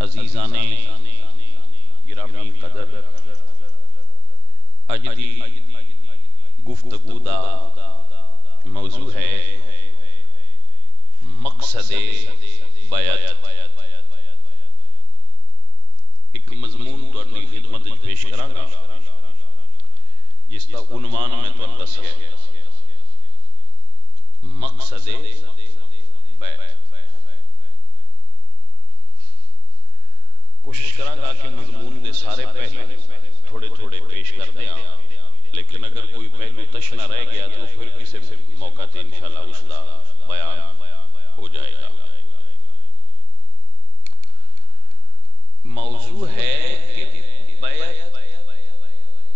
عزیزان گرامی قدر، اج دی گفتگو دا موضوع ہے مقصد بیعت۔ ایک مضمون تو اپنی خدمت پیش کراں گا جس کا عنوان میں تو دسیا ہے مقصد بیعت۔ کوشش کراں گا کہ مضمون دے سارے پہلو تھوڑے تھوڑے پیش کر دیں، لیکن اگر کوئی پہلو تشنہ رہ گیا تو پھر کسی موقع تے انشاءاللہ اس دا بیان ہو جائے گا۔ موضوع ہے کہ بیعت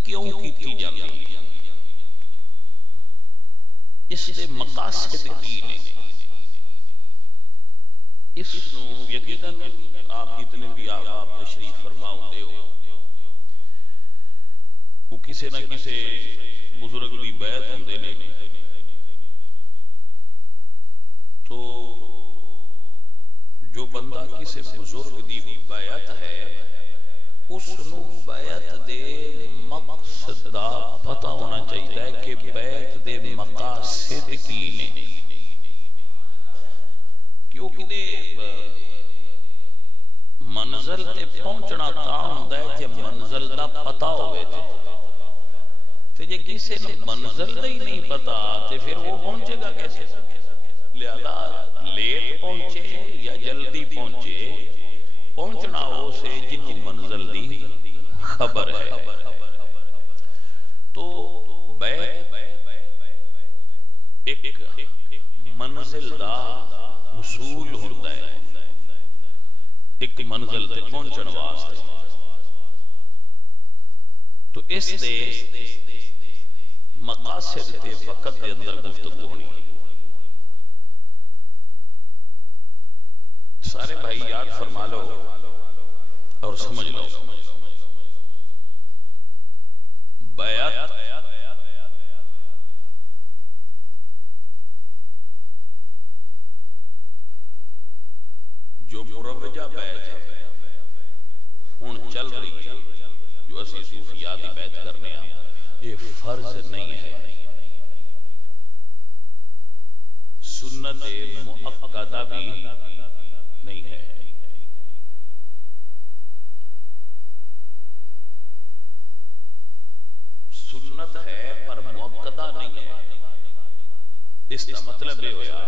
کیوں کی جاتی ہے، اس دے مقاصد کی نے، اس نو یقیناً آپ جتنے بھی آپ تشریف فرماؤ دے ہو وہ کسی نہ کسی بزرگ دی بیعت ہوندے نے، تو جو بندہ کسی بزرگ دی بیعت ہے اس نو بیعت دے مقصد دا پتہ ہونا چاہیے کہ بیعت دے مقاصد کی نے، کیونکہ دے منزل تے پہنچنا تا ہوندہ ہے کہ منزل دا پتہ ہوئے تھے، جے کسی نے منزل دا ہی نہیں پتا تے پھر وہ پہنچے گا کیسے؟ لہذا لیٹ پہنچے یا جلدی پہنچے، پہنچنا ہو سے جن منزل دی خبر ہے۔ تو بیعت ایک منزل دا وصول ہوتا ہے، ایک منزل تے پہنچن واسطے. تو اس دے مقاصد تے وقت دے اندر گفتگو ہونی. سارے بھائی یاد فرما لو اور سمجھ لو. بیعت جو مروجہ بیعت ہے ہون چل رہی ہے، جو اسی صوفیاتی بیعت کرنے آ، یہ فرض نہیں ہے، سنت مؤکدہ بھی نہیں ہے. سنت ہے پر مؤکدہ نہیں ہے. اس کا مطلب یہ ہویا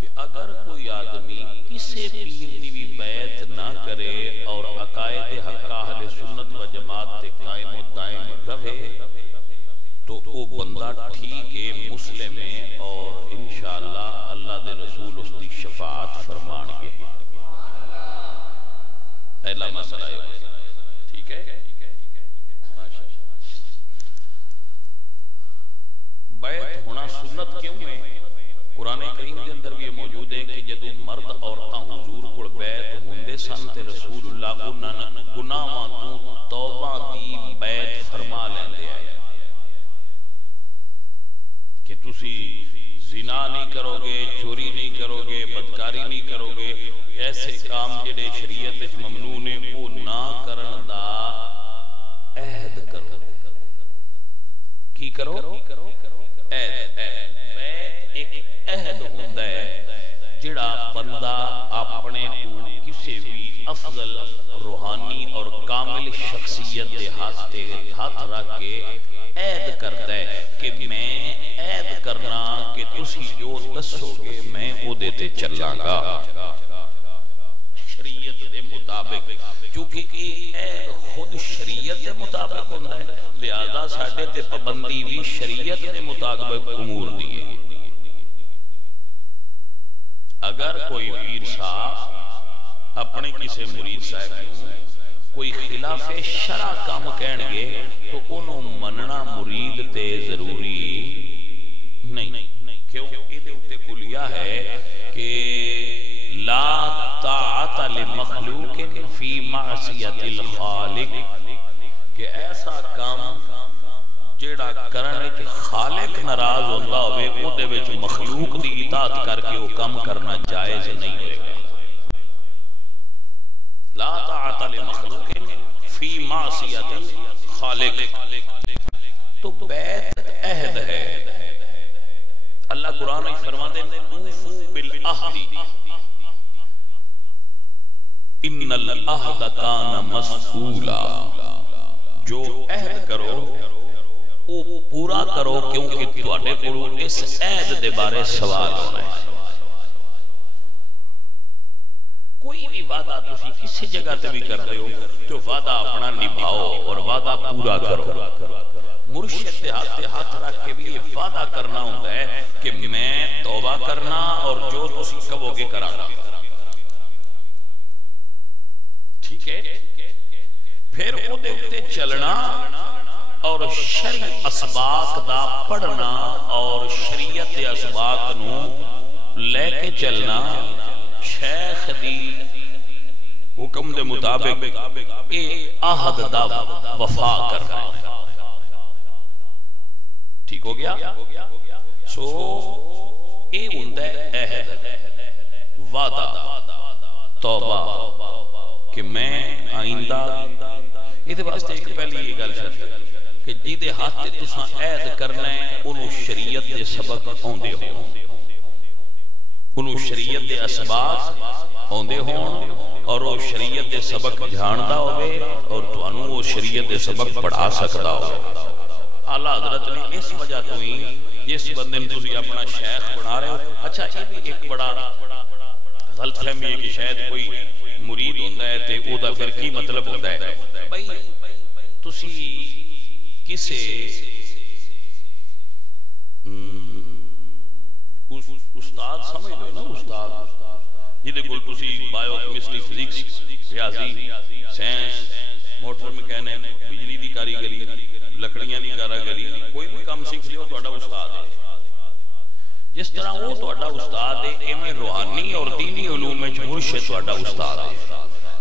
کہ اگر کوئی آدمی کسی پیر دی بھی بیعت نہ کرے اور عقائد حق اہل سنت و جماعت تے قائم و دائم رہے تو وہ بندہ ٹھیک ہے، مسلم ہے، اور انشاءاللہ اللہ دے رسول اس دی شفاعت فرمان گے. پہلا مسئلہ ہے، ٹھیک ہے. بیعت ہونا سنت کیوں ہے؟ قرآن کریم کے اندر بھی یہ موجود ہے کہ جدو مرد عورتاں حضور کو بیعت ہوندے سن تے رسول اللہ گناہاں تو توبہ دی بیعت فرما لیندے آئے کہ تسی زنا نہیں کرو گے، چوری نہیں کرو گے، بدکاری نہیں کرو گے، ایسے کام جڑے شریعت وچ ممنوع نے وہ نہ کرن دا عہد کرو. کی کرو؟ عہد. ایک عہد ہوتا ہے جڑا بندہ اپنے کو کسی بھی افضل روحانی اور کامل شخصیت دے ہاتھ رکھ کے عہد کرتا ہے کہ میں عہد کرنا کہ تسی جو دسو گے میں او دیتے چلاں گا شریعت دے مطابق. کیونکہ یہ عہد خود شریعت دے مطابق ہوتا ہے، لہذا ساڈے تے پابندی بھی شریعت دے مطابق امور دی ہے. اگر کوئی پیر صاحب اپنے کسی مرید صاحب کو کوئی خلاف شرع کام کہن گے تو انہوں مننا مرید تے ضروری نہیں. کیوں؟ یہ اتے کلیہ ہے کہ لا طاعت لمخلوق فی معصیت الخالق، کہ ایسا کام جیڑا کرنے کے خالق ناراض ہوتا ہوئے او دے وچ مخلوق دی اطاعت کر کے وہ کام کرنا جائز نہیں ہوئے گا. لا طاعت لمخلوق فی معصیت الخالق. تو بیعت عہد ہے. اللہ قرآن میں فرماتے ہیں اوفو بالعہد ان العہد کان مسئولا. جو عہد کرو وہ پورا کرو کیونکہ تواڈے کولوں اس عہد دے بارے سوال ہونا ہے. کوئی بھی وعدہ تسی کسی جگہ تے بھی کر رہے ہو تو وعدہ اپنا نبھاؤ اور وعدہ پورا کرو. مرشد دے ہاتھ رکھ کے بھی یہ وعدہ کرنا ہوتا ہے کہ میں توبہ کرنا اور جو تسی کہو گے کرانا. ٹھیک ہے. پھر او دے اتے چلنا اور شرعی اسباق دا پڑھنا اور شریعت دے اسباق نو لے کے چلنا، شیخ دی حکم دے مطابق اے عہد دا وفا کرنا. ٹھیک ہو گیا؟ سو اے ہوندا ہے عہد، وعدہ، توبہ کہ میں آئندہ. یہ واسطے ایک پہلی یہ گل شرط کہ جیدے ہاتھ تے تساں عہد کرنا ہے انہوں شریعت دے سبق ہوندے ہوں، انہوں شریعت دے اسباب ہوندے ہوں اور وہ شریعت دے سبق جھاندا ہوئے اور تو انہوں وہ شریعت دے سبق پڑھا سکتا ہوئے. اعلیٰ حضرت نے اس وجہ تو ہی جس بندے نے تسی اپنا شیخ بنا رہے ہو. اچھا یہ بھی ایک بڑا غلط فہمی ہے کہ شاید کوئی مرید ہوندہ ہے تے او دا پھر کی مطلب ہوندہ ہے بھائی کسی استاد سمجھ لو نا، استاد جہدے کول تسی بایو کیمسٹری فزکس ریاضی سائنس موٹر مکینک بجلی دی کاریگری لکڑیاں دی کاریگری کوئی بھی کام سیکھ لیو تہاڈا استاد ہے. جس طرح وہ تہاڈا استاد ہے ایویں روحانی اور دینی علوم وچ مرشد تہاڈا استاد ہے.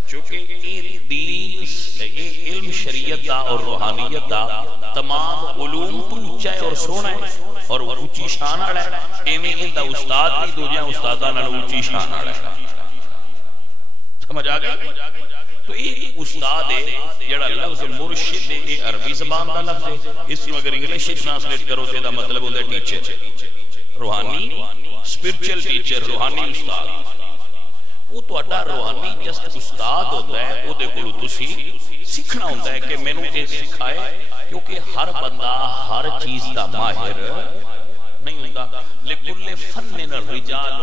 چونکہ یہ دین علم شریعت دا اور روحانیت دا تمام علوم تو اونچا ہے اور سونا ہے اور اونچی شان والا ہے. ایویں اندا استاد بھی دوجیاں استاداں نال اونچی شان والا ہے. سمجھ آ گئی؟ تو یہ استاد ہے جڑا لفظ مرشد ہے، یہ عربی زبان دا لفظ ہے. اس کو اگر انگلش ٹرانسلیٹ کرو تے دا مطلب ہوندا ہے ٹیچر، روحانی اسپرچل ٹیچر، روحانی استاد. وہ تہاڈا روحانی جست استاد ہوتا ہے، وہ دے کولوں تسی سیکھنا ہوتا ہے کہ مینوں یہ سکھائے. کیونکہ ہر بندہ ہر چیز دا ماہر نہیں ہوندا. لکل فن الرجال،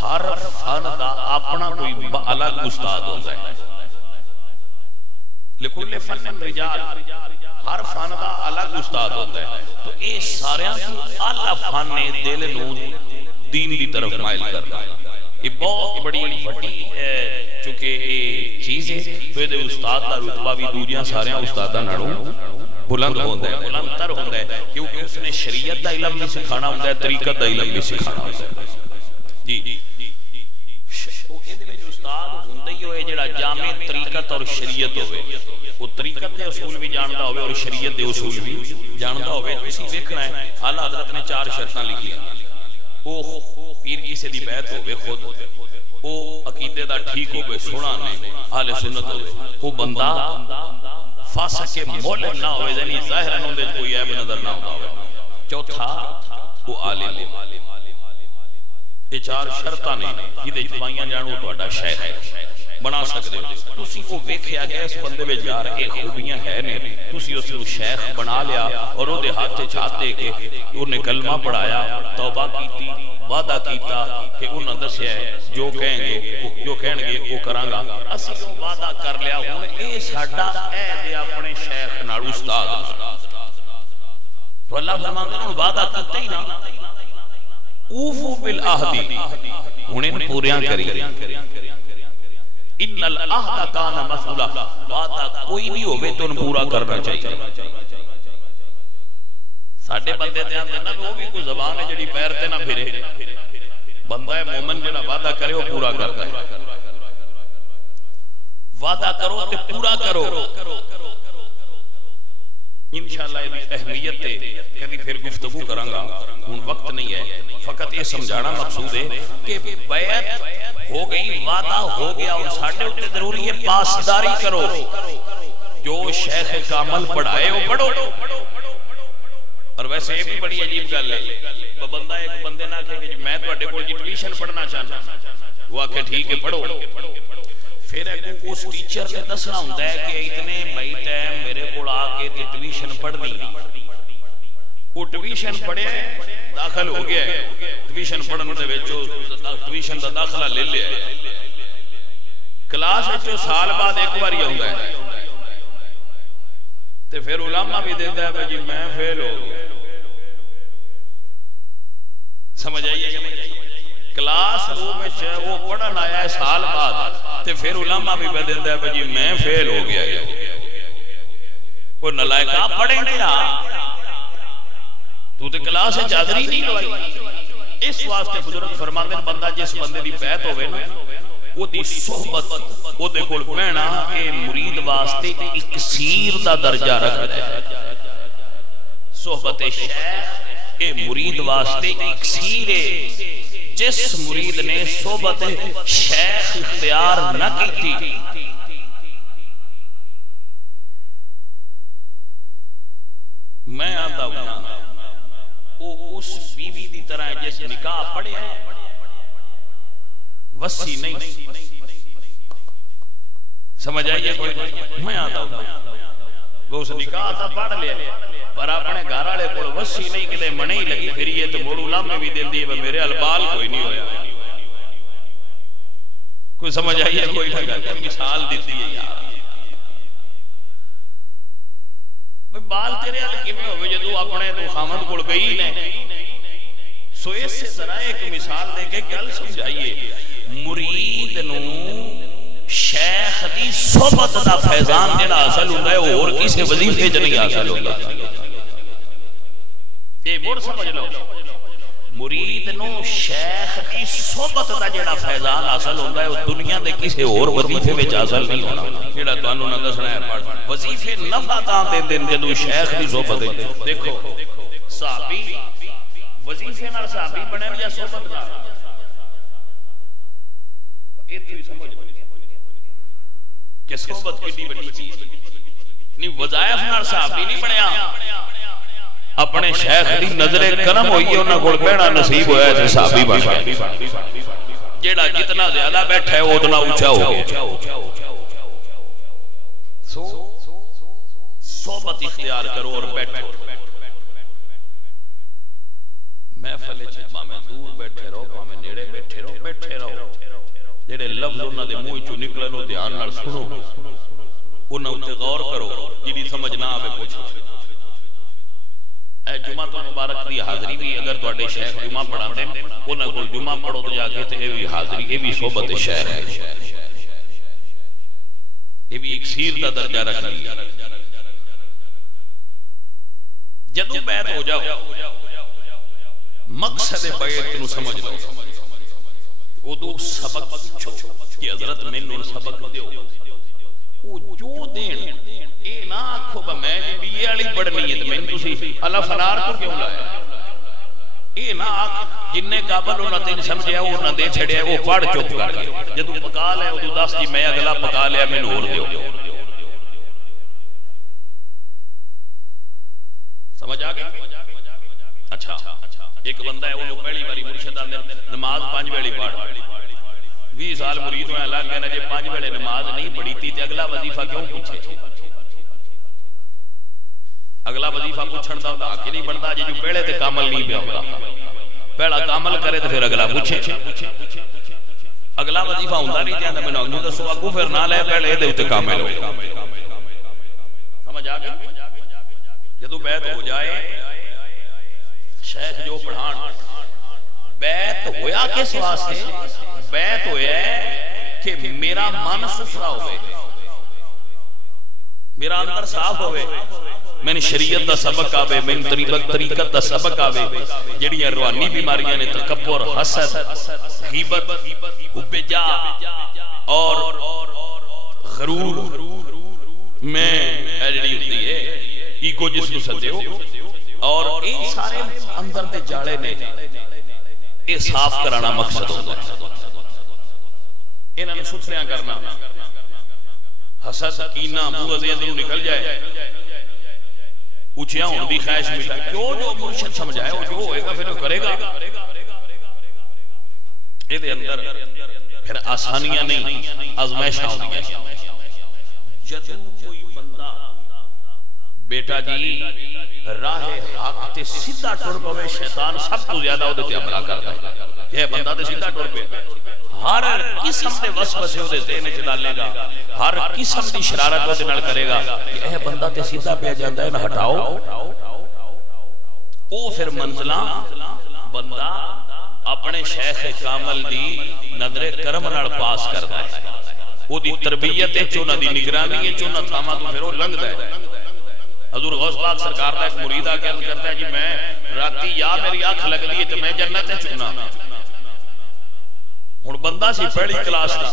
ہر فن دا اپنا کوئی الگ استاد ہوتا ہے. لکل فن الرجال، ہر فن دا الگ استاد ہوتا ہے. تو اے ساریاں تو اعلی فن دل نو دین دی طرف مائل کرنا ہے. یہ بہت بڑی وڈی چونکہ یہ چیز ہے. تو یہ استاد دا رتبہ بھی دوجیاں ساریاں استاداں نالوں بلند ہوندا ہے، بلند تر ہوندا ہے. کیونکہ اس نے شریعت دا علم بھی سکھانا ہوندا ہے، طریقت دا علم بھی سکھانا ہوندا ہے. جی یہ وچ استاد ہوندا ہی ہوئے جڑا جامع طریقت اور شریعت ہوئے. وہ طریقت دے اصول بھی جاندا ہوئے اور شریعت دے اصول بھی جاندا ہوئے. تسی ویکھنا ہے اعلی حضرت نے 4 شرطاں لکھیاں. وہ پیر کسی دی بیعت ہوئے، خود وہ عقیدے دا ٹھیک ہوئے، سونا نہیں اہل سنت ہوئے، وہ بندہ فاسق مولد نہ ہوئے، یعنی ظاہراً اندے کوئی عیب نظر نہ ہوئے. چوتھا وہ عالم. یہ 4 شرطاں نے جہدے پائیاں جانو تہاڈا شیخ بنا سکتے ہو. تسی کو ویکھیا کہ اس بندے وچ یار اے خوبیاں ہے نے، تسی اس نو شیخ بنا لیا اور او دے ہاتھ چاہتے کہ انہیں کلمہ پڑھایا، توبہ کیتی، وعدہ کیتا کہ انہاں دسیا ہے جو کہیں گے وہ کراں گا. اسی جو وعدہ کر لیا ہن اے ساڈا عہد ہے اپنے شیخ نال استاد. تو اللہ فرماندا ہے وعدہ کرتے ہی نہ اوفو بالعہد، انہیں پوریاں کری. ان العہد کان مسئولہ، وعدہ کوئی بھی ہوئے تو انہیں پورا کرنا چاہیے. ساڑھے بندے دھیان دینا کہ وہ بھی کوئی زبان ہے جڑی پیر تے نہ پھرے. بندہ ہے مومن جڑا وعدہ کرے وہ پورا کرتا ہے. وعدہ کرو تے پورا کرو. انشاءاللہ یہ اہمیت ہے کبھی پھر گفتگو کراں گا، ان وقت نہیں ہے. فقط یہ سمجھانا مقصود ہے کہ بیعت ہو گئی، وعدہ ہو گیا، اور ساڑھے اٹھے ضروری ہے پاسداری کرو. جو شیخ کامل پڑھائے وہ پڑھو. اور ویسے یہ بھی بڑی عجیب گل ہے، بندہ ایک بندے نہ کہے کہ میں تو اڈے کو ٹیوشن پڑھنا چاہنا، وہ آکے ٹھیک ہے پڑھو. پھر اس ٹیچر نے دسنا ہوتا ہے کہ اتنے بھائی ٹائم میرے کو آ کے ٹیوشن پڑھنی. وہ ٹیوشن پڑھے داخل ہو گیا ہے، ٹیوشن پڑھنے دے وچوں ٹیوشن دا داخلہ لے لیا ہے. کلاس وچوں سال بعد ایک بار ہی ہوندا ہے تے پھر علماء بھی دیندا ہے جی میں فیل ہو گیا. سمجھ آئیے کہ نہیں؟ کلاس روم میں وہ پڑھن آیا ہے سال بعد تے پھر علماء بھی دیندا ہے جی میں فیل ہو گیا. وہ نلائکہ پڑھیں گے نا، تو تے کلاس ہے چادری نہیں لوائی. اس واسطے بزرگ فرماندے ہیں بندہ جس بندے دی بیعت ہوئے نا، وہ دی صحبت وہ دے کول بہنا اے مرید واسطے اکسیر دا درجہ رکھتا ہے. صحبت شیخ اے مرید واسطے اکسیر ہے. جس مرید نے صحبت شیخ اختیار نہ کی تھی، میں آدھا ہوں وہ اس بیوی دی طرح جس نکاح پڑھے ہیں وسی نہیں. سمجھ آئیے کوئی نہیں؟ میں آتا ہوں وہ اس نکاح تھا پڑھ لیا پر اپنے گھر والے کو وسی نہیں کہ منے ہی لگی پھری ہے تو موڑ علماء بھی دین دی میرے البال کوئی نہیں ہویا. کوئی سمجھ آئیے کوئی لگا مثال دیتی ہے یار. بال تیرے حال کی میں ہوئے جدو اپنے تو خامد کو گئی نے سو اس سے ذرا ایک مثال دے کے گل سمجھائیے، مرید نو شیخ دی صحبت دا فیضان جڑا حاصل ہوندا ہے اور کسی وظیفے چ نہیں حاصل ہوندا۔ یہ مڑ سمجھ لو، مرید نو شیخ دی صحبت دا جڑا فیضان حاصل ہوندا ہے وہ دنیا دے کسی اور وظیفے وچ حاصل نہیں ہونا۔ جڑا تانوں نہ دسنا ہے پڑھ وظیفے نفع تاں دے دین جدوں شیخ دی صحبت ہے۔ دیکھو صحابی وظیفے نال صحابی بنے یا صحبت نال؟ ایتھے ہی سمجھ کہ صحبت کتنی بڑی چیز نہیں، وظائف نال صحابی نہیں بنیا، اپنے شیخ دی نظر کرم ہوئی ہے، انہاں کول بیٹھنا نصیب ہویا ہے تے صحابی بن گئے۔ جیڑا جتنا زیادہ بیٹھا ہے اتنا اونچا ہو گیا۔ صحبت اختیار کرو اور بیٹھو، محفل وچ بھاویں دور بیٹھے رہو بھاویں نیڑے بیٹھے رہو، بیٹھے رہو، جڑے لفظ انہاں دے منہ چوں نکلن او دھیان نال سنو، انہاں تے غور کرو، جڑی سمجھ نہ آوے پوچھو۔ اے جمعہ تو مبارک دی حاضری بھی اگر تواڈے شیخ جمعہ پڑھاندے انہاں کول جمعہ پڑھو تو جا کے تے اے بھی حاضری، اے بھی صحبت شیخ ہے، اے بھی اکسیر دا درجہ رکھ لیا۔ جدوں بیعت ہو جاؤ مقصد بیعت نو سمجھ لو، ادو سبق پوچھو کہ حضرت مینوں سبق دیو، وہ جو دین اے نہ آکھو با میں بھی یہ والی پڑھنی ہے تو میں تسی اللہ فنار کو کیوں لایا، اے نہ آکھ جننے قابل انہاں تین سمجھیا وہ نہ دے چھڑیا وہ پڑھ چپ کر کے جدوں پکا لے ادو دس جی میں اگلا پکا لیا مینوں اور دیو۔ سمجھ آ گیا؟ اچھا ایک بندہ ہے وہ پہلی باری مرشد آندے نماز 5 ویلے پڑھ، 20 سال مرید ہوئے اللہ کہنا جے 5 ویلے نماز نہیں پڑھی تھی تے اگلا وظیفہ کیوں پوچھے؟ اگلا وظیفہ پوچھن دا حق نہیں بنتا جے جو پہلے تے کامل نہیں پیا ہوندا، پہلا کامل کرے تے پھر اگلا پوچھے۔ اگلا وظیفہ ہوندا نہیں جاندا مینوں اگوں دسو، اگوں پھر نہ لے پہلے دے تے کامل ہو۔ سمجھ آ گیا؟ جدوں بیعت ہو جائے شیخ جو پڑھان، بیعت ہویا کس واسطے؟ بیعت ہویا ہے کہ میرا من ستھرا ہوئے، میرا اندر صاف ہوئے، میں نے شریعت دا سبق آوے، میں نے طریقت دا سبق آوے، جڑیاں روحانی بیماریاں نے تکبر، حسد، غیبت، حب جاہ اور غرور میں ایجڑی ہوتی ہے ایگو جس کو سدے ہو، اور این سارے اندر دے جاڑے نے اے صاف کرانا مقصد ہوتا ہے، انہاں نے ستھریاں کرنا، حسد کینہ بغض یہ دلوں نکل جائے، اونچیاں ہون دی خواہش مٹا، کیوں جو مرشد سمجھائے وہ جو ہوئے گا پھر وہ کرے گا۔ اے دے اندر پھر آسانیاں نہیں آزمائشاں ہوں گی۔ جدوں کوئی بندہ بیٹا جی راہ حق تے سیدھا ٹر پوے شیطان سب تو زیادہ وہ تے حملہ کرتا ہے، یہ بندہ تے سیدھا ٹر پے ہر قسم دے وسوسے وہ ذہن وچ ڈالے گا، ہر قسم دی شرارت وہ نال کرے گا کہ اے بندہ تے سیدھا پہ جاندا ہے نہ ہٹاؤ، او پھر منزلاں بندہ اپنے شیخ کامل دی نظر کرم نال پاس کردا ہے، او دی تربیت وچ انہاں دی نگرانی وچ انہاں تھاواں تو پھر او لنگدا ہے۔ حضور غوث پاک سرکار دا ایک مرید آ کے عرض کرتا ہے جی میں راتی یا میری آنکھ لگ دی ہے تو میں جنت چنا، ہن بندہ سی پہلی کلاس دا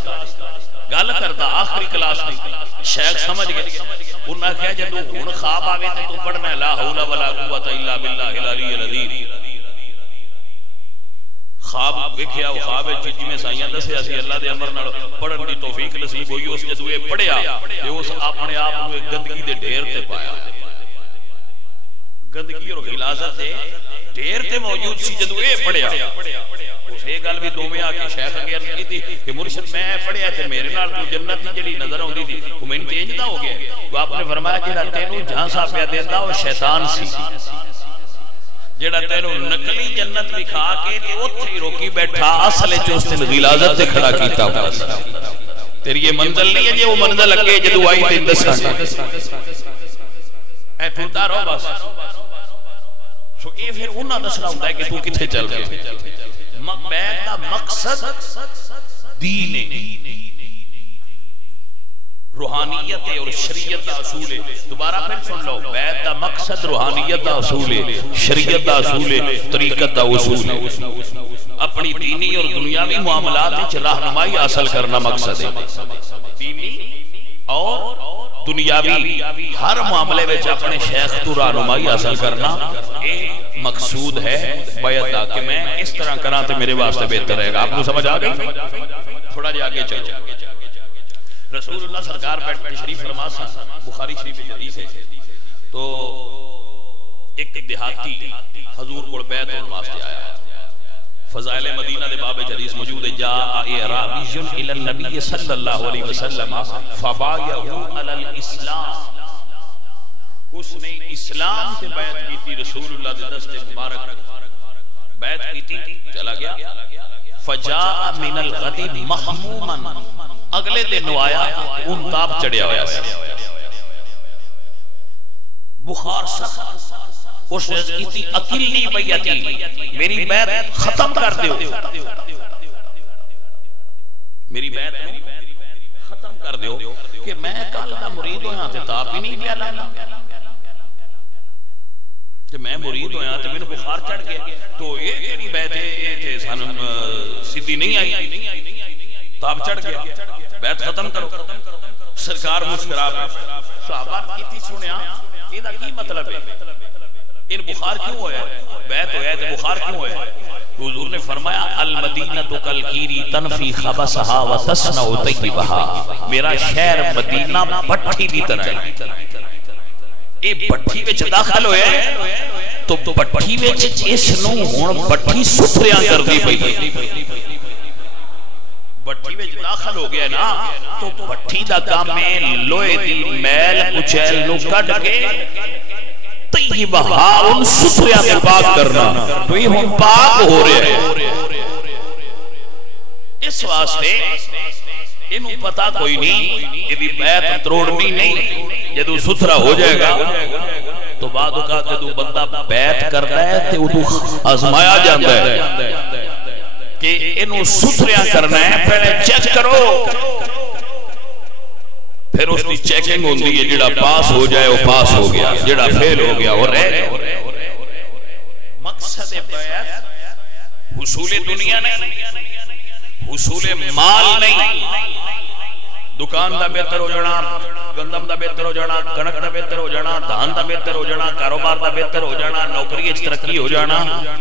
گل کردا آخری کلاس دی، شیخ سمجھ گئے، انہاں کہا جدوں ہن خواب آوے تے تو پڑھنا لا حول ولا قوت الا باللہ العلی العظیم، خواب ویکھیا وہ خواب وچ جویں سائیاں دسیا سی اللہ دے امر نال پڑھن دی توفیق نصیب ہوئی، اس جدوں اے پڑھیا تے اس اپنے آپ نوں ایک گندگی دے ڈھیر تے پایا، گندگی اور غلاظت دے ڈھیر تے موجود سی جدوں اے پڑھیا، اس یہ گل بھی دوویں آ کے شیخ اگے عرض کیتی کہ مرشد میں پڑھیا تے میرے نال تو جنت دی جڑی نظر اوندی سی او مینوں تے انج دا ہو گیا، تو آپ نے فرمایا جڑا تینوں جھانسا پیا دیندا او شیطان سی، جڑا تینوں نقلی جنت دکھا کے تے اوتھے ہی روکی بیٹھا اصل وچ اس نے غلاظت تے کھڑا کیتا ہوا سی، تیری یہ منزل نہیں ہے جے وہ منزل اگے جدوں آئی تے دساں اے ٹھندا رہو بس۔ سو اے پھر انہاں دسنا ہوندا ہے کہ تو کتھے چل رہے بیعت دا مقصد دین ہے، روحانیت ہے اور شریعت دا اصول ہے. دوبارہ پھر سن لو، بیعت دا مقصد روحانیت دا اصول ہے، شریعت دا اصول ہے، طریقت دا اصول ہے. اپنی دینی اور دنیاوی معاملات وچ رہنمائی حاصل کرنا مقصد ہے. دینی اور دنیاوی ہر معاملے وچ اپنے شیخ تو رہنمائی حاصل کرنا یہ مقصود ہے بیعت دا، کہ میں اس طرح کراں تے میرے واسطے بہتر رہے گا. آپ کو سمجھ آ گئی؟ تھوڑا جا کے چلو. رسول اللہ سرکار بیٹھ تشریف فرما سا، بخاری شریف کی حدیث ہے. تو ایک دیہاتی حضور کو بیعت ہونے واسطے آیا. فضائل مدینہ دے باب حدیث موجود ہے. جاء اعرابی الی النبی صلی اللہ علیہ وسلم فبایعہ علی الاسلام. اس نے اسلام سے بیعت کی تھی. رسول اللہ دے دست مبارک بیعت کی تھی، چلا گیا. فجاء من الغد محموما. اگلے دن آیا ان تاب چڑھیا ہوا سی، بخار سخت. اس نے کی تھی اکلی بیعتی، میری بیعت ختم کر دیو، میری بیعت ختم کر دیو کہ میں کل دا مرید ہویا تے تاپ ہی نہیں پیا لانا، کہ میں مرید ہویا تے میں نے بخار چڑھ گیا. تو یہ کیڑی بیعت ہے، یہ تے سانم سیدھی نہیں آئی، تاپ چڑھ گیا، بیعت ختم کرو. سرکار مسکرا پہ صحابہ کی تھی سنیا یہ دا کی مطلب ہے، ان بخار کیوں ہویا ہے، بیعت ہویا ہے تو بخار کیوں ہویا ہے. حضور نے فرمایا المدینہ کالکیری تنفی خبثہا و تصنع طیبہا. میرا شہر مدینہ بٹھی دی طرح ہے. اے بٹھی وچ داخل ہویا ہے تو بٹھی وچ اس نو ہن بٹھی ستھریاں کر دی پئی. بٹھی وچ داخل ہو گیا نا تو بٹھی دا کام ہے لوہے دی میل کچیل نو کڈ کے طیبہا ان ستھریاں سے پاک کرنا. تو یہ ہم پاک ہو رہے ہیں. اس واسطے انہوں پتا کوئی نہیں، یہ بھی بیعت تروڑنی نہیں. جدو ستھرا ہو جائے گا تو بعد اوقات جدو بندہ بیعت کرتا ہے تو ادو آزمایا جاتا ہے کہ انہوں ستھریاں کرنا ہے. پہلے چیک کرو، پھر اس کی چیکنگ ہوندی ہے. جڑا پاس ہو جائے وہ پاس ہو گیا، جڑا فیل ہو گیا وہ رہ گیا. مقصد بیعت حصول دنیا نہیں، حصول مال نہیں. دکان دا بہتر ہو جانا، گندم دا بہتر ہو جانا، کنک دا بہتر ہو جانا، دھان دا بہتر ہو جانا، کاروبار دا بہتر ہو جانا، نوکری اچ ترقی ہو جانا،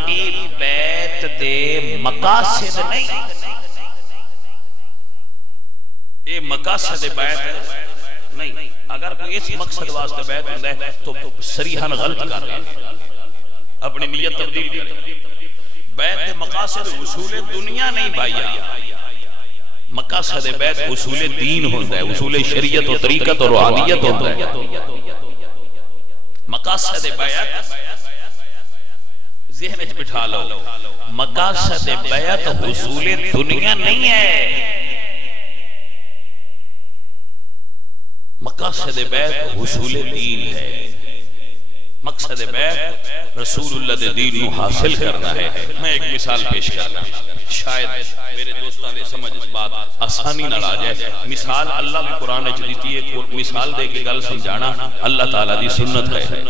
یہ بیعت دے مقاصد نہیں. یہ مقاصد بیعت نہیں. اگر کوئی اس مقصد واسطے بیعت ہوتا ہے تو صریحاً غلط کر رہا ہے، اپنی نیت تبدیل کرے. بیعت دے مقاصد حصول دنیا نہیں بھائیا. مقاصد بیعت حصول دین ہوتا ہے، حصول شریعت و طریقت و روحانیت ہوتا ہے. مقاصد بیعت ذہن میں بٹھا لو، مقاصد بیعت حصول دنیا نہیں ہے. مقاصد بیعت حصول دین ہے. مقصد بیعت رسول اللہ دے دین نو حاصل کرنا ہے. میں ایک مثال پیش کرنا، شاید میرے دوستان دے سمجھ اس بات آسانی نہ آ جائے. مثال اللہ بھی قرآن اچھ دیتی ہے، مثال دے کے گل سمجھانا اللہ تعالیٰ دی سنت ہے.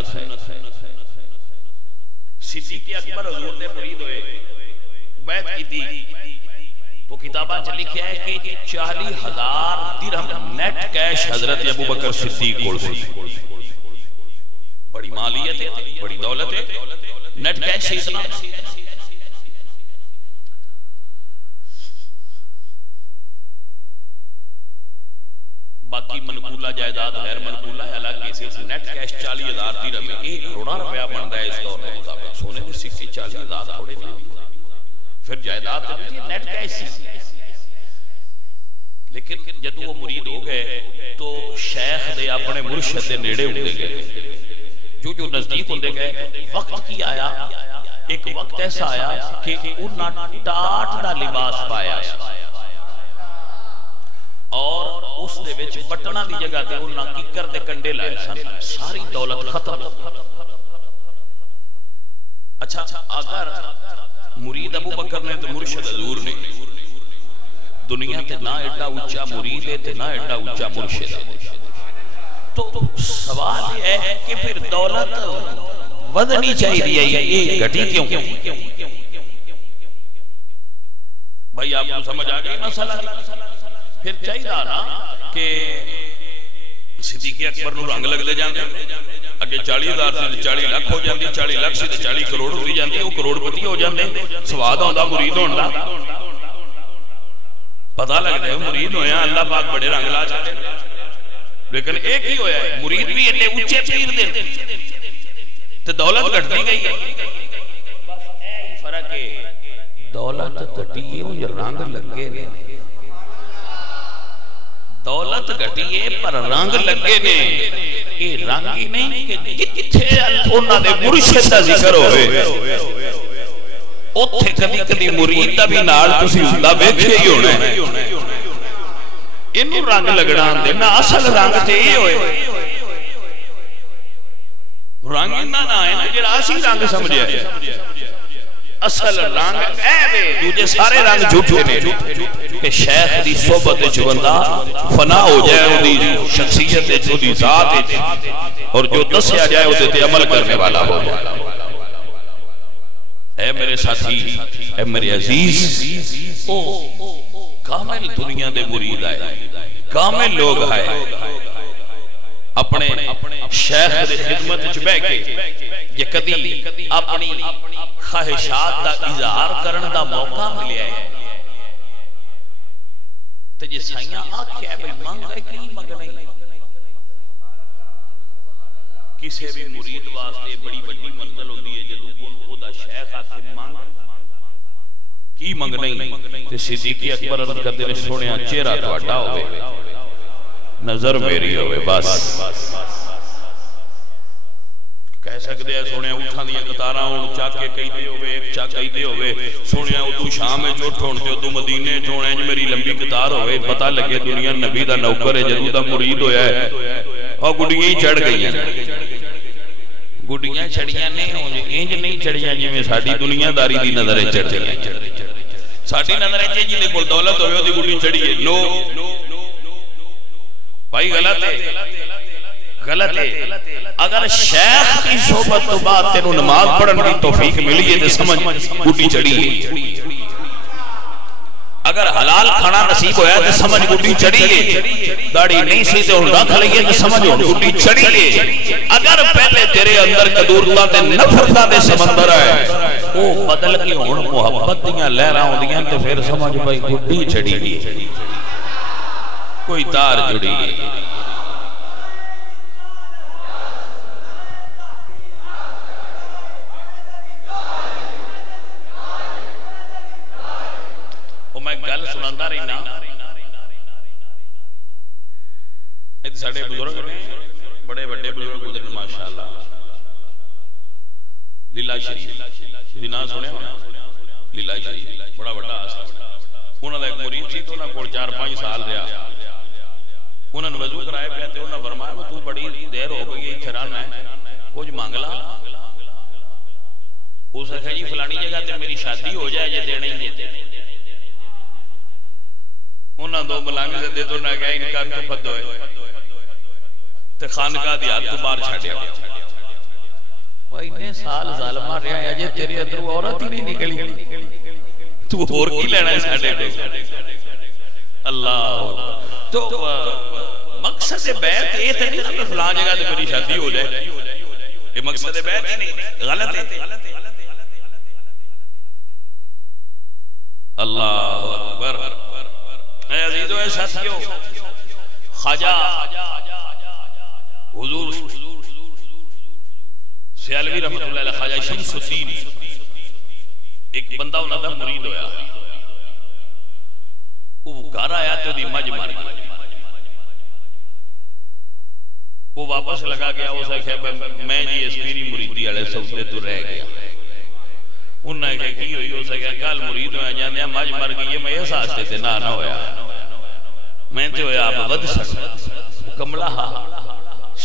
صدیق اکبر حضور دے مرید ہوئے، بیعت کی تھی تو کتاباں چلی کیا ہے کہ 40,000 درہم نیٹ کیش حضرت ابو بکر صدیق کو سی. بڑی مالیت ہے، بڑی دولت ہے، نیٹ کیش ہی اتنا. باقی منقولہ جائیداد غیر منقولہ ہے الگ کیسے. نیٹ کیش 40,000 درہم ہے، 1 کروڑ روپیہ بنتا ہے اس دور میں مطابق. سونے میں 40,000 تھوڑے نہیں. پھر جائیداد نیٹ کیش سی. لیکن جب وہ مرید ہو گئے تو شیخ دے اپنے مرشد دے نیڑے ہوندے گئے، جو نزدیک ہوندے گئے. وقت کی آیا، ایک وقت ایسا آیا کہ انہاں ٹاٹ دا لباس پایا اور اس دے وچ بٹنا دی جگہ تے انہاں ککر دے کنڈے لائے سن. ساری دولت ختم. اچھا اگر مرید ابو بکر نے تو مرشد حضور نے دنیا تے نہ ایڈا اونچا مرید ہے تے نہ ایڈا اونچا مرشد ہے، تو سوال یہ ہے کہ پھر دولت ودنی چاہیے یہ گھٹی کیوں؟ بھائی آپ کو سمجھ آ گئی مسئلہ؟ پھر چاہیے نا کہ صدیق اکبر نو رنگ لگ دے جاندے اگے 40,000 سے 40 لاکھ ہو جاندی، 40 لاکھ سے 40 کروڑ ہو جاندی، وہ کروڑ پتی ہو جاندے، سواد آندا مرید ہون دا، پتہ لگ دے مرید ہویا اللہ پاک بڑے رنگ لا چاہتے، لیکن ایک ہی ہویا ہے مرید بھی ایڈے اونچے پیر دے تے دولت گھٹتی گئی ہے، بس اے فرق ہے دولت گھٹی ہے یا رنگ لگے نے، دولت گھٹی ہے پر رنگ لگے نے، یہ رنگ ہی نہیں کہ جتھے انہاں دے مرشد دا ذکر ہوئے اوتھے کبھی کبھی مرید دا بھی نال تسی ہوندا ویکھیا ہی ہونا ہے، اینوں رنگ لگنا دے نہ اصل رنگ تے یہ ہوئے رنگ نہ آئے نا جڑا اسی رنگ سمجھے اصل رنگ اے وے دوجے سارے رنگ جھوٹے نے کہ شیخ دی صحبت وچ بندہ فنا ہو جائے اودی شخصیت وچ اودی ذات وچ اور جو دسیا جائے اودے تے عمل کرنے والا ہو جائے۔ اے میرے ساتھی، اے میرے عزیز، او کامل دنیا دے مرید آئے، کامل لوگ آئے، اپنے شیخ دے خدمت وچ بیٹھ کے یہ کدی اپنی خواہشات دا اظہار کرن دا موقع ملیا ہے تے جے سائیاں آکھیا ہے بھئی مانگ ہے کی منگنا ہی کسے بھی مرید واسطے بڑی بڑی منزل ہوندی ہے جدوں او دا شیخ آکھے مانگ کی منگنا ہی تے صدیق اکبر عرض کردے نے سونیا چہرہ تہاڈا ہوے نظر میری ہوئے بس کہہ سکتے ہیں سونے اٹھا دیا قطارہ ہون چاکے کئی دے ہوئے ایک چاک کئی دے ہوئے سونے ادو شام میں جو ٹھونتے ادو مدینے ٹھونے جو میری لمبی قطار ہوئے پتہ لگے دنیا نبی دا نوکر ہے جدو دا مرید ہویا ہے اور گڑیاں ہی چڑھ گئی ہیں گڑیاں چڑھیاں نہیں ہوں انج نہیں چڑھیاں جی میں ساڑھی دنیا داری دی نظریں چڑھ گئی ساڑھی نظریں چڑھ جی کل دولت ہوئے دی گڑی چڑھی ہے نو بھائی غلط ہے غلط ہے اگر شیخ کی صحبت تو بعد تینوں نماز پڑھن کی توفیق ملی ہے تو سمجھ گھٹی چڑھی ہے اگر حلال کھانا نصیب ہویا تو سمجھ گھٹی چڑھی ہے داڑھی نہیں سی تو رکھ لئیے تو سمجھ گھٹی چڑھی ہے اگر پہلے تیرے اندر قدورتا تے نفرتا تے سمندر ہے وہ بدل کی ہون محبت دیاں لہرہ ہوں دیاں تو پھر سمجھ بھائی گھٹی چڑھی ہے کوئی تار جڑی ہے میں گل سناندا رہنا ایک ساڈے بزرگ نے بڑے بڑے بزرگ گزرے ماشاءاللہ لیلا شریف تسی نام سنیا ہونا لیلا شریف بڑا بڑا انہاں دا ایک مرید سی تو انہاں کول 4-5 سال رہیا انہاں نے وضو کرائے پیا تے انہاں فرمایا تو بڑی دیر ہو گئی ایتھے رہنا ہے کچھ مانگ لا اس نے کہا جی فلانی جگہ تے میری شادی ہو جائے جے دینا ہی دیتے انہاں دو ملانگے سے دے تو نہ گیا انکار تو پھد ہوئے تے خانقاہ دی ہاتھ تو بار چھاڑیا وہ انہیں سال ظالمہ رہا ہے جے تیرے اندر وہ عورت ہی نہیں نکلی تو اور کی لینا ہے ساڑھے کو اللہ تو مقصد بیعت یہ تھے نہیں کہ فلان جگہ تے میری شادی ہو جائے یہ مقصد بیعت ہی نہیں غلط ہے اللہ اکبر اے عزیزو اے ساتھیو خواجہ حضور سیالوی رحمت اللہ علیہ خواجہ شمس الدین ایک بندہ انہوں دا مرید ہویا وہ گھر آیا تو دی مجھ مار گیا وہ واپس لگا گیا وہ سا کہ میں جی اس پیری مریدی والے سوچے تو رہ گیا انہوں نے کہا کی ہوئی ہو سکیا کال مرید ہویا جاندے ہیں مجھ مر گئی میں اس آستے سے نہ ہویا میں تے ہویا آپ ود سکتا کملہ ہا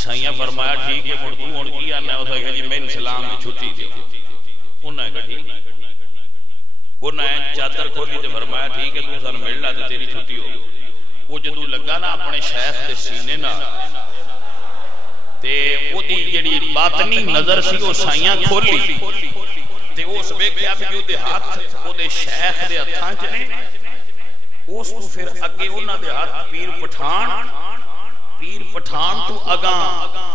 سائیاں فرمایا ٹھیک ہے مردو ان کی آنا ہے اسے کہا جی میں اسلام میں چھٹی دے انہوں نے کہا ٹھیک، انہوں نے چادر کھولی تے فرمایا ٹھیک ہے تو سن ملنا تے تیری چھٹی ہو. وہ جدو لگا نا اپنے شیخ دے سینے نا تے وہ دی جڑی باطنی نظر سی وہ سائیاں کھولی تے اس ویکھیا بھی وہ دے ہاتھ وہ دے شیخ دے ہتھاں چ نے. اس تو پھر اگے انہاں دے ہاتھ پیر پٹھان تو اگاں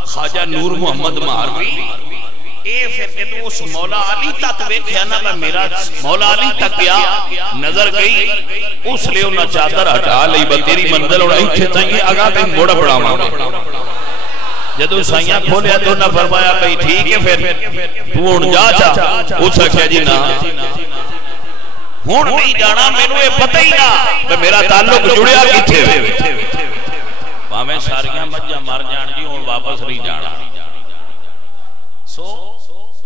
خواجہ نور محمد مہاروی. اے پھر جدو اس مولا علی تک ویکھیا نا میں میرا مولا علی تک گیا نظر گئی اس لئے انہاں چادر ہٹا لئی با تیری منزل اور ایتھے تائیں اگاں تے موڑ پڑاواں گے. جدو سائیاں کھولیا تو انہاں فرمایا بھئی ٹھیک ہے پھر تو ہن جا چا. اس کہا جی نا ہن نہیں جانا مینوں یہ پتہ ہی نہ میرا تعلق جڑیا کتھے ہوئے باویں ساریاں مجھاں مر جان جی ہن واپس نہیں جانا. سو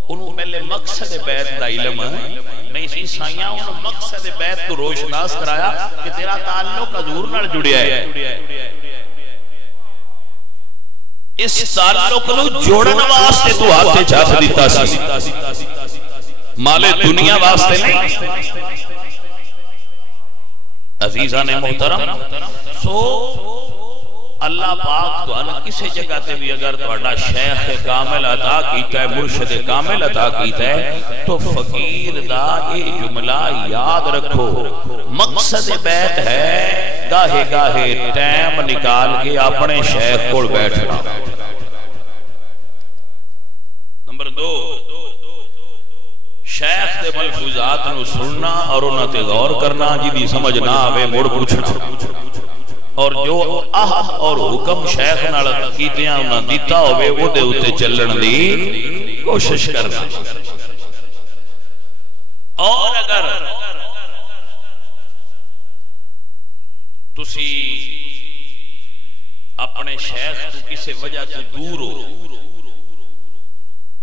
انہوں پہلے مقصد بیت دا علم نہیں سی. سائیاں انہوں مقصد بیت تو روشناس کرایا کہ تیرا تعلق حضور نال جڑیا ہے. اس تعلق نو جوڑن واسطے تو ہاتھ چاہ دیتا سی مال دنیا واسطے نہیں. عزیزان محترم سو اللہ پاک تو اللہ کسی جگہ تے بھی اگر توڑا شیخ کامل عطا کیتا ہے مرشد کامل عطا کیتا ہے تو فقیر دا یہ جملہ یاد رکھو مقصد بیت ہے گاہے گاہے ٹائم نکال کے اپنے شیخ کو بیٹھنا. نمبر 2 شیخ دے ملفوظات نو سننا اور انہاں تے غور کرنا جی سمجھ نہ آوے مڑ پوچھنا اور جو عہد اور حکم شیخ نال کیتیاں انہاں دیتا ہوئے وہ دے اتے چلن دی کوشش کرنا. اور اگر تسی اپنے شیخ تو کسی وجہ تو دور ہو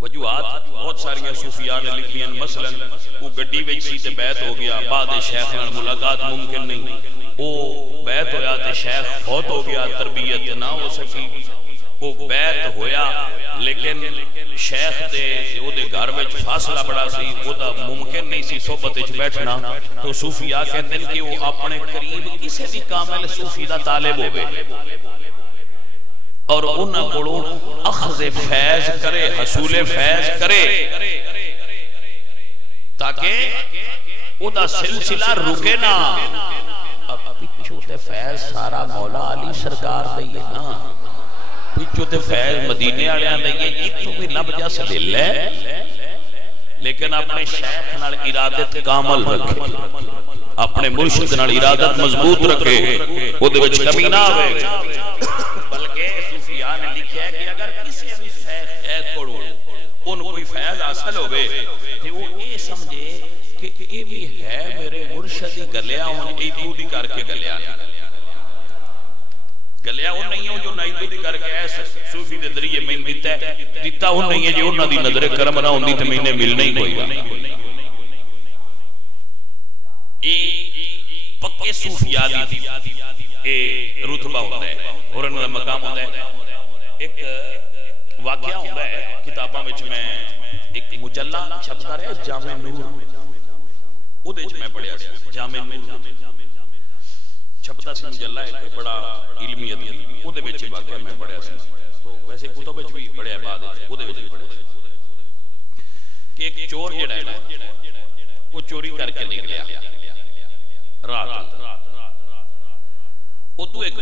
وجوہات بہت ساریاں صوفیاء نے لکھیاں مثلا وہ گڈی وچ سی تے بیعت ہو گیا بعد شیخ نال ملاقات ممکن نہیں وہ بیعت ہویا تے شیخ فوت ہو گیا تربیت نہ ہو سکی وہ بیعت ہویا لیکن شیخ دے او دے گھر وچ فاصلہ بڑا سی او دا ممکن نہیں سی صحبت وچ بیٹھنا تو صوفیاء کہتے ہیں کہ وہ اپنے قریب کسی بھی کامل صوفی دا طالب ہوئے اور انہاں کو اخذ فیض کرے حصول فیض کرے تاکہ او دا سلسلہ رکے نا. اب پچھو تے فیض سارا مولا علی سرکار دئیے نا پچھو تے فیض مدینے آلیاں دئیے جتوں بھی لب جا سے لے لیکن اپنے شیخ نال ارادت کامل رکھے اپنے مرشد نال ارادت مضبوط رکھے وہ دے وچ کمی نہ ہوئے. بلکہ صوفیاء نے لکھا ہے کہ اگر کسی بھی شیخ کوڑو ان کوئی فیض حاصل ہوئے تو وہ یہ سمجھے کہ یہ بھی ہے میرے مرشدی گلیا ہوں ایدو دی کر کے گلیا گلیا ہوں نہیں ہوں جو نائدو دی کر کے ایسا صوفی دے ذریعے میں دیتا ہے دیتا ہوں نہیں ہے جو انہوں دی نظر کرم نہ ہوں دی تو میں نے ملنا ہی کوئی گا. پکے صوفیاء دی رتبہ ہوتا ہے اور انہوں نے مقام ہوتا ہے. ایک واقعہ ہوتا ہے کتابہ میں ایک مجلہ چھپتا رہے جامع نور وہ دے میں پڑھیا سی جامع نور چھپتا سی مجلہ ایک بڑا علمی ادبی وہ دے وچ واقعہ میں پڑھیا سی تو ویسے کتب وچ بھی پڑھیا بعد وہ دے وچ بھی پڑھیا کہ ایک چور جڑا ہے وہ چوری کر کے نکلیا رات وہ تو ایک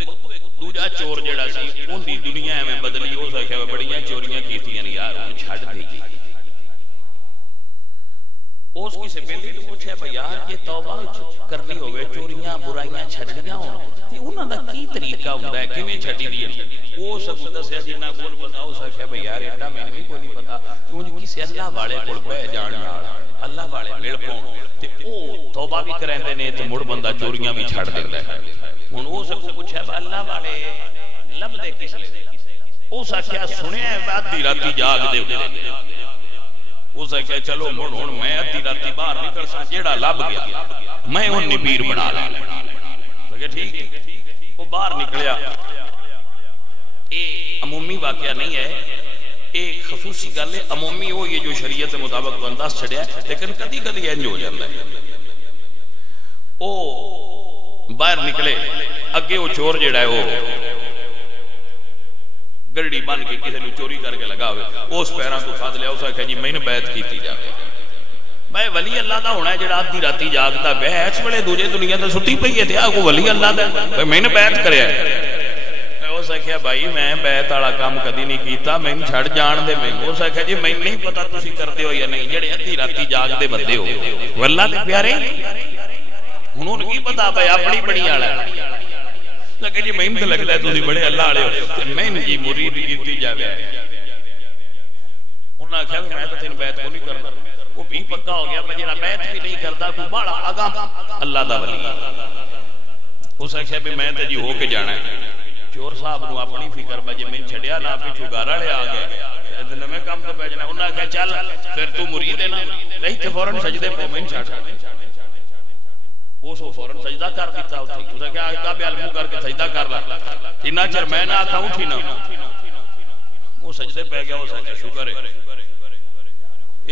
دوجا چور جڑا سی ان دی دنیا میں بدلی ہو سکے بڑیاں چوریاں کیتیاں یار ان چھڑ دی اس کی سے پہلی تو پوچھے بھئی یار یہ توبہ کرنی ہوئے چوریاں برائیاں چھڑیاں ہوں تی انہاں دا کی طریقہ ہوندہ ہے کیویں چھڑی دی وہ سب دسیا جنہ کول پتا ہو سکے بھئی یار ایڈا میں نہیں کوئی نہیں پتا کیونکہ کسی اللہ والے کول پہ جاننا اللہ والے مل پاؤں تے او توبہ بھی کریں دینے تے مڑ بندہ چوریاں بھی چھڑ دیتا ہے. ان وہ سب کو پوچھا ہے اللہ والے لب دے کس لے او سا کیا سنے ہیں بعد دی راتی جاگ دے او سا کیا چلو مڑ ہون میں ادھی راتی باہر نہیں کر سا جیڑا لب گیا میں ان نبیر بنا لا تو کہ ٹھیک وہ باہر نکلیا اے عمومی واقعہ نہیں ہے ایک خصوصی گل ہے، عمومی وہ یہ جو شریعت کے مطابق تو انداز چھڑیا ہے، لیکن کدی کدی انج ہو جاتا ہے وہ باہر نکلے اگے وہ چور جڑا ہے وہ گڑی بن کے کسی نے چوری کر کے لگا ہوئے اس پیراں تو کھد لیا، اس نے کہا جی میں نے بیعت کیتی جاوے، میں ولی اللہ دا ہونا ہے جڑا آدھی راتی جاگتا پیا اس ویلے دوجے دنیا تے ستی پئی ہے تے آ کو ولی اللہ دا میں نے بیعت کریا ہے۔ اس نے کہا بھائی میں بیعت والا کام کدی نہیں کیتا، میں چھڑ جان دے میں۔ اس نے کہا جی میں نہیں پتہ تسی کردے ہو یا نہیں، جڑے ادھی راتی جاگدے بندے ہو واللہ دے پیارے انہوں نے کی پتا بھائی اپنی بڑی والا ہے، لگے جی میں تو لگتا ہے تسی بڑے اللہ والے ہو، میں جی مرید کیتی جاوے۔ انہوں نے کہا میں تو تین بیعت کو نہیں کرنا، وہ بھی پکا ہو گیا میں جڑا بیعت بھی نہیں کرتا کوئی بڑا آگا اللہ دا ولی۔ اس نے کہا میں تے جی ہو کے جانا ہے۔ چور صاحب نو اپنی فکر بجے میں چھڑیا نہ پیچھو گارا لے آ گئے تے نویں کام تے پہ جانا۔ انہوں نے کہا چل پھر تو مرید ہے نا، نہیں تے فوراً سجدے پہ میں چھڑ اس فوراً سجدہ کر دیتا ہوتی۔ اس نے کہا کعبے وال منہ کر کے سجدہ کر لا، اتنا چر میں نہ آکھاں اٹھی نہ، وہ سجدے پہ گیا۔ اس نے شکر ہے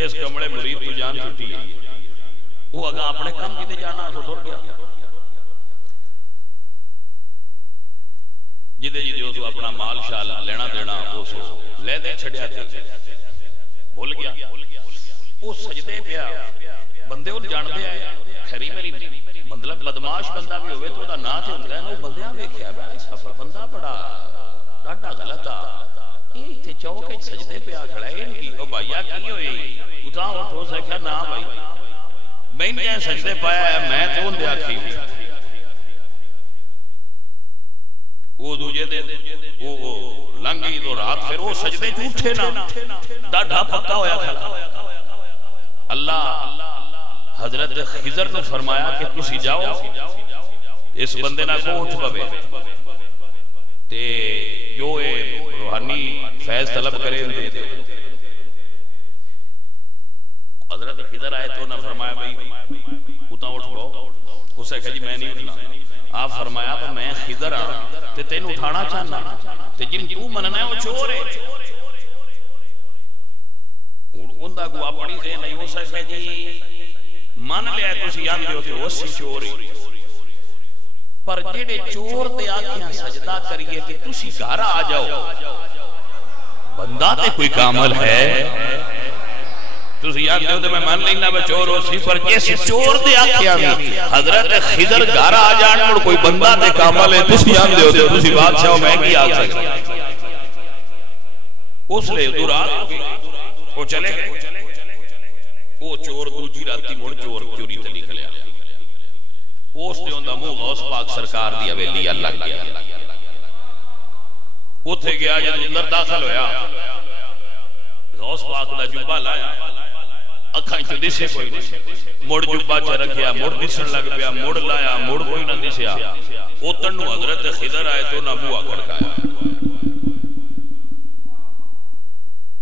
اس کمڑے مرید تو جان چھٹی ہے، وہ اگا اپنے کام کی تے جانا سو ٹر گیا۔ جدے جدے اس اپنا مال شال لینا دینا اس لے دے چھڑیا تھے، بھول گیا۔ وہ سجدے پیا بندے وہ جان دے آئے خیری میری مطلب بدماش بندہ بھی ہوئے تو دا نا تے ہوندہ ہے نا، وہ بندیاں دیکھیا ہے سفر بندہ بڑا ڈاٹا غلط آ یہ تھے چوکے سجدے پیا کھڑا ہے ان کی او بھائیا کی ہوئی اتاں اٹھو سکھا نا بھائی میں نے سجدے پایا ہے میں تو ان دے آکھی ہوئی۔ وہ دوجے دے وہ لنگی دو رات پھر وہ سجدے جھوٹے نا ڈاڈھا پکا ہویا کھڑا۔ اللہ حضرت خضر نے فرمایا کہ تسی جاؤ اس بندے نہ کو اٹھ پوے تے جو روحانی فیض طلب کرے دے دے۔ حضرت خضر آئے تو نہ فرمایا بھئی اتنا اٹھ پاؤ، اسے کہا جی میں نہیں اٹھنا۔ آپ فرمایا میں خضر ہاں تے تین اٹھانا چاہنا تے جن تو مننا ہے وہ چور ہے۔ اندہ کو اپنی سے نہیں ہو سکتا جی مان لیا تسی آن دیو تے اسی چور ہے، پر جڑے چور تے آکھیاں سجدہ کریے کہ تسی گھارا آ جاؤ بندہ تے کوئی کامل ہے تسی آن دیو تے میں مان لینا میں چور ہو سی، پر جیسے چور تے آکھیاں بھی حضرت خضر گھارا آ جان مڑ کوئی بندہ تے کامل ہے تسی آن دیو تے تسی بادشاہ میں کی آ سکتا۔ اس لئے دورات وہ چلے گئے، وہ چور دوجی راتی مڑ چور چوری تے نکلیا، اس نے اندہ منہ غوث پاک سرکار دی حویلی اللہ کیا۔ اتھے گیا جب اندر داخل ہویا غوث پاک دا جبہ لایا، اکھاں چو دسے کوئی نہیں، مڑ جبہ چا رکھیا مڑ دسن لگ پیا، مڑ لایا مڑ کوئی نہ دسیا۔ اتنو حضرت خضر آئے تو نہ بوا کڑکایا۔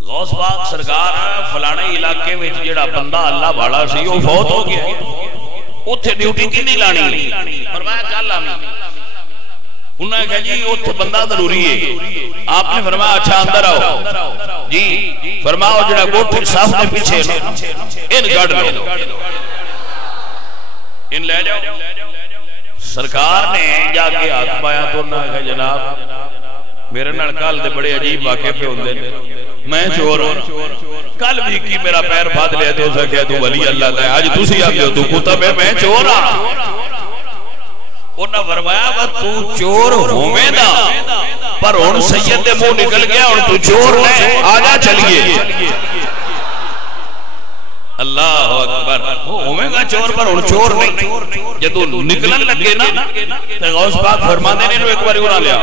غوث پاک سرکار فلانے علاقے میں جڑا بندہ اللہ بھاڑا سی وہ فوت ہو گیا، اتھے ڈیوٹی کی نہیں لانی، فرمایا کل آمی۔ انہوں نے کہا جی اتھے بندہ ضروری ہے، آپ نے فرمایا اچھا اندر آؤ جی، فرماؤ جڑا گوٹھ صاف نے پیچھے ان گڑ لو ان لے جاؤ۔ سرکار نے جا کے ہاتھ پایا تو انہوں نے کہا جناب میرے نال کل دے بڑے عجیب واقعے پہ ہوندے میں چور ہوں، کل بھی کی میرا پیر بھاد لیا تو اسے کہا تو ولی اللہ دا ہے، آج تسی آگے ہو تو کتب ہے میں چور ہاں۔ انہاں فرمایا با تو چور ہومیں دا پر ان سید دے منہ نکل گیا اور تو چور نہیں آجا چلیے۔ اللہ اکبر، ہومیں گا چور پر ان چور نہیں، جدو نکلن لگے نا تو غوث پاک فرما دینے نو ایک باری اڑا لیا،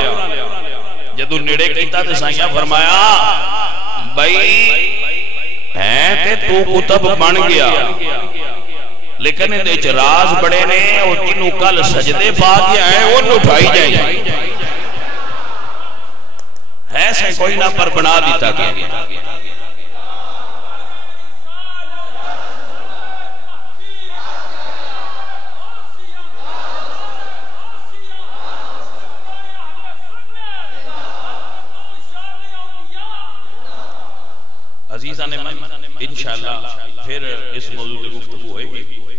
جدو نڑے کیتا تو سائیاں فرمایا بھائی ہیں تے تو کتب بن گیا لیکن اندے راز بڑے نے اور جنہوں کل سجدے پا گیا ہے وہ اٹھائی جائیں ایسے کوئی نہ پر بنا دیتا گیا۔ عزیزان من انشاءاللہ پھر اس موضوع کی گفتگو ہوئے گی.